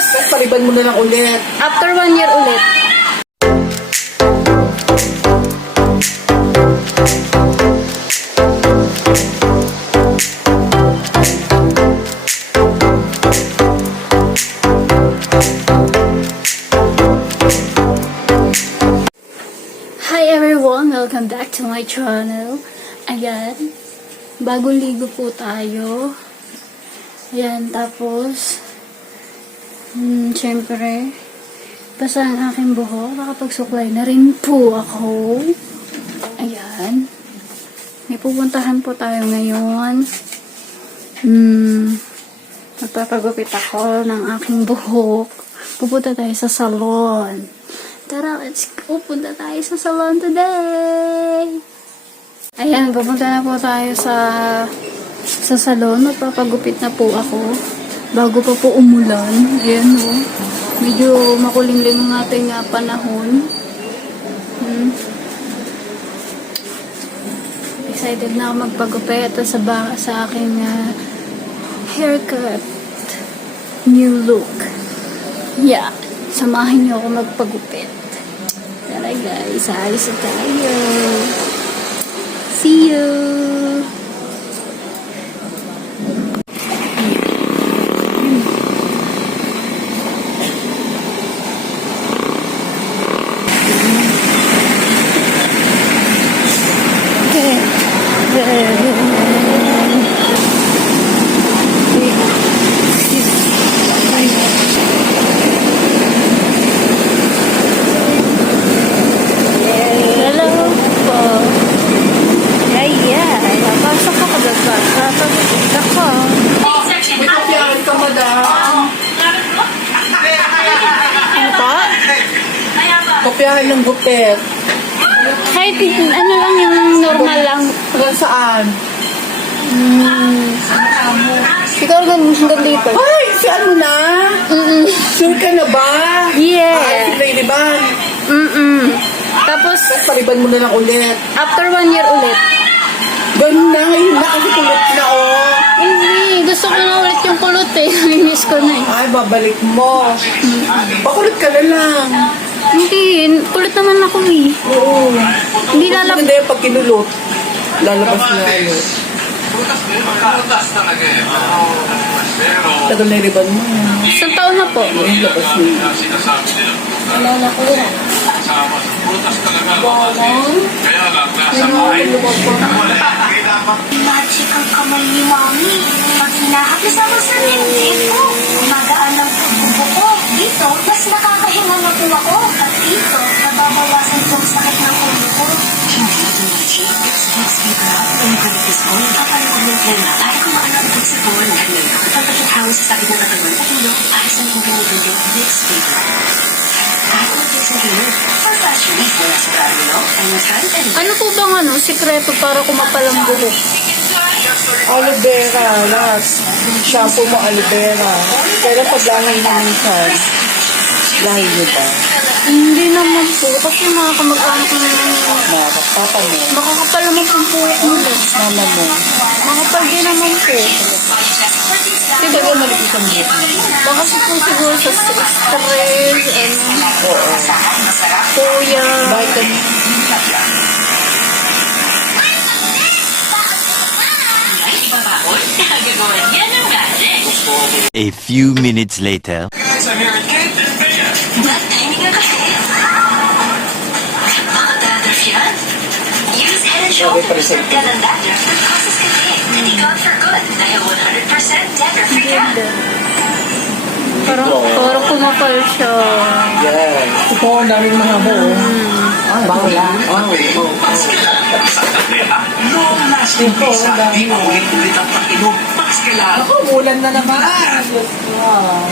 Tapos, Paliban mo na lang ulit. after 1 year ulit. Hi everyone! Welcome back to my channel. Ayan, bagong ligo po tayo. Ayan, tapos, syempre, basta ang aking buhok, nakapagsuklay na rin po ako. Ayan, may pupuntahan po tayo ngayon. Magpapagupit ako ng aking buhok. Pupunta tayo sa salon. Tara, let's go. Punta tayo sa salon today. Ayan, pupunta na po tayo sa salon. Magpapagupit na po ako. Bago pa po umulan. Ayan o. Medyo makulingling ang ating panahon. Excited na ako magpagupit sa aking haircut. New look. Yeah. Samahin niyo ako magpagupit. Tara guys, ayos na tayo. See you! Kopyahan ng gupit. Kahit ano lang yung normal lang. Hanggang saan? Siguro hanggang dito. Ay, si ano na? Sure ka na ba? Yeah. Si Lady Bang. Tapos, Paliban mo na lang ulit. after 1 year ulit. Ganun na, ngayon na kasi kulot na Hindi, gusto ko na ulit yung kulot eh. Namiss ko na eh. Ay, babalik mo. Pakulot ka na lang. Hindi, kulot naman ako eh. Oo. Hindi lalabas. Hindi, pag kinulot, lalabas na ano. Tagal na riban mo. Isang taon na po. Yung labas mo. Alala ko yan. Magic ang kamay ni Mami. Pag hinahapis ako sa dibdib ko, magaan ang puso ko. Dito, mas nakakahinga na po ako. At dito, nababawasan ko ang sakit ng ulo ko. Hindi ito magic. It's just sleep up. Ang kalitis ko, napapanood ng tela. Para kung makalabot sa phone, ganun. Kapag pagkakawa sa sakit ng katawan at ulo, para sa mga binibigay, Vicks Vapor. Kahit mag-Vicks na hinod. For fast relief, wala sa karino, ay masan, Ano po bang sikreto para kumapal ang buhok? Aloe vera, lahat. Shampoo mo, aloe vera. Pero pag lahay na minsan, lahay nyo ba? Hindi naman po. Kasi mga kamag-anak na Papa mo, makakapal naman po ang buhok nila. mama mo. Makapal din naman po. Hindi ba malipis ang buhok mo? Baka siguro sa stress, Oo. kuya. Vitamin. A few minutes later. Ba't tahimik na kasi? Baka dandruff yan? Use Head and Shoulders for Dead and Dandruff that causes kasi. Hindi gone for good. Dahil 100% dandruff-free ka. Parang kumapal siya. Yes. Ito, ang daming mga mo. Bangla. Long-lasting visa, di maulit-ulit ang pag-inom. Mas kailangan. Ako, bulan na naman. Wow.